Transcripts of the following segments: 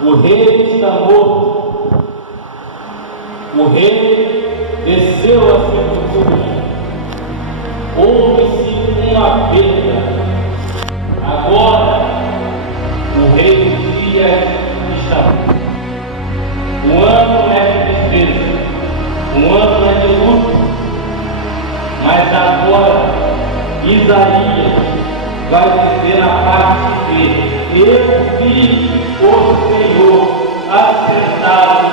O rei está morto. O rei desceu a sepultura. Houve-se uma perda. Agora o rei dos dias está morto. O ano é de tristeza, o ano é de luto. Mas agora Isaías vai dizer na parte B: eu vi o Senhor assentado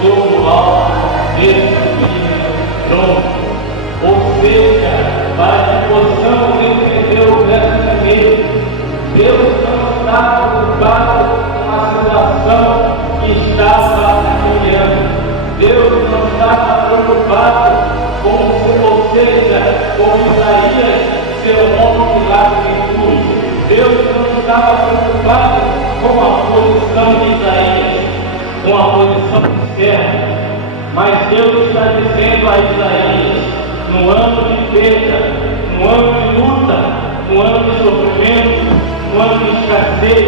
sobre o alto desse trono. Ou seja, para que possamos entender o verso primeiro, Deus não está preocupado com a situação que estava caminhando. Deus não estava preocupado ou seja, com Isaías ser um homem lá de tudo. Deus não estava preocupado com a posição de Isaías, com a posição de servo. Mas Deus está dizendo a Isaías, no ano de perda, no ano de luta, no ano de sofrimento, no ano de escassez,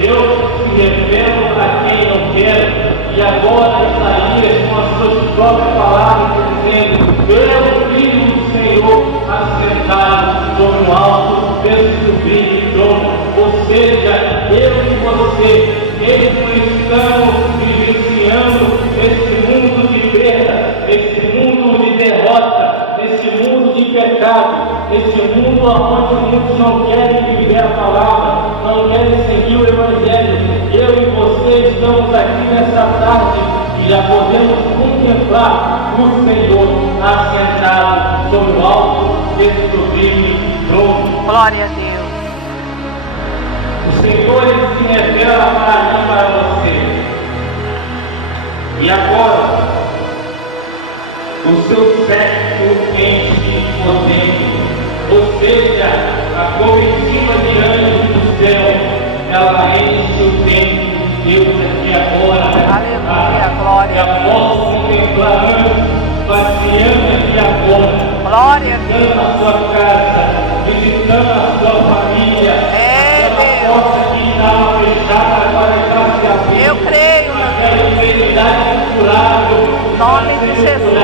eu se revelo a quem não quero. E agora Isaías, com as suas próprias palavras, dizendo: eu vi o Senhor assentado sobre o alto desse sublime trono. Ou seja, eu e você, eles não estamos vivenciando esse mundo de perda, esse mundo de derrota, esse mundo de pecado, esse mundo onde muitos não querem viver a palavra, não querem seguir o Evangelho. Eu e você estamos aqui nessa tarde e já podemos contemplar o Senhor assentado sobre o alto desse sublime trono. Glória a Deus. O Senhor ele se revela para mim e para você. E agora, o seu século enche de poder. Ou seja, a comitiva de anjos do céu, ela enche o templo de Deus aqui agora. Aleluia, glória. Eu posso contemplar anjos passeando aqui agora. Glória a Deus. Visitando a sua casa, visitando a sua família. É, Aquela porta que estava fechada agora está se abrindo. Eu creio, Aquela enfermidade incurável. Em nome de Jesus.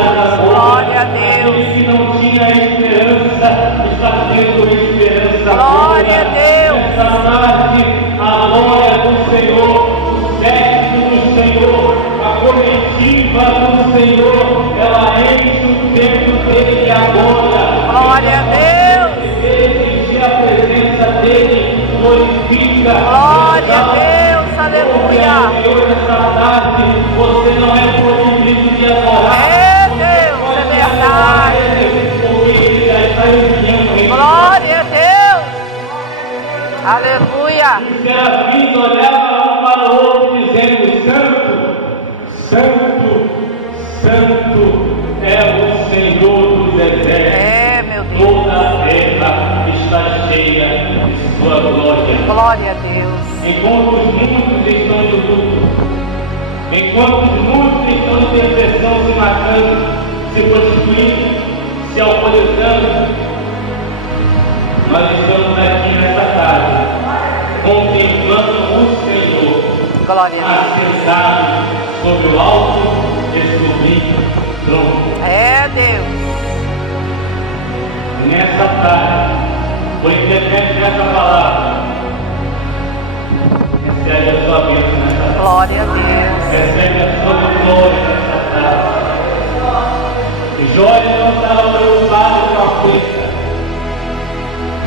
Glória a Deus. Aquele que não tinha esperança está tendo esperança. Glória a Deus. Essa tarde, a glória do Senhor, o século do Senhor, a comitiva do Senhor, ela enche o templo dele agora. Glória a Deus. Sentir a presença dele, glorifica. Glória a Deus. Aleluia. Senhor, nessa tarde, você não é proibido de adorar. É Deus, é verdade. Porque ele já está enviando. Glória a Deus. Aleluia. Os serafins olhavam um para o outro dizendo: Santo, Santo, Santo é o Senhor dos exércitos. É, meu Deus. Toda a terra está cheia de sua glória. Glória a Deus. Enquanto os muitos estão de luto, enquanto os muitos estão de depressão, se matando, se prostituindo, se alcoolizando, nós estamos aqui nessa tarde, contemplando o Senhor, Glória a Deus. assentado sobre o alto desse sublime trono. É Deus. Nessa tarde, por intermédio dessa palavra, recebe a sua bênção nessa tarde. Glória a Deus. Recebe a sua vitória nessa tarde. Jó não estava preocupado com a festa.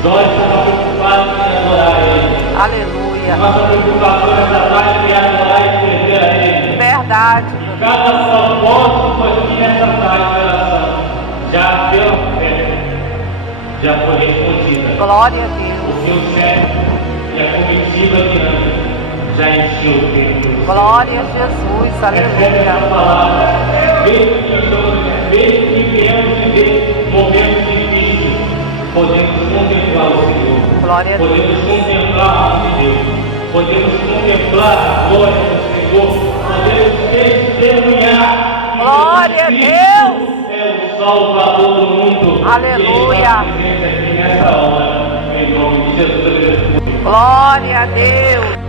Jó estava preocupado em adorar a Ele. Aleluia. Nossa preocupação nessa tarde é adorar e servir a Ele. Verdade. E cada propósito aqui nessa tarde de oração, já pela fé, já foi respondida. Glória a Deus. O seu cérebro e a comitiva de anjos já encheu o templo. Glória a Jesus. Recebe essa Aleluia. palavra. Desde que viemos viver momentos difíceis, podemos contemplar o Senhor. Glória a Deus. Podemos contemplar a mão de Deus. Podemos contemplar a glória do Senhor. Podemos testemunhar. Glória a Deus. É o Salvador do mundo. Aleluia. Que está presente aqui nessa hora. Em nome de Jesus. Glória a Deus.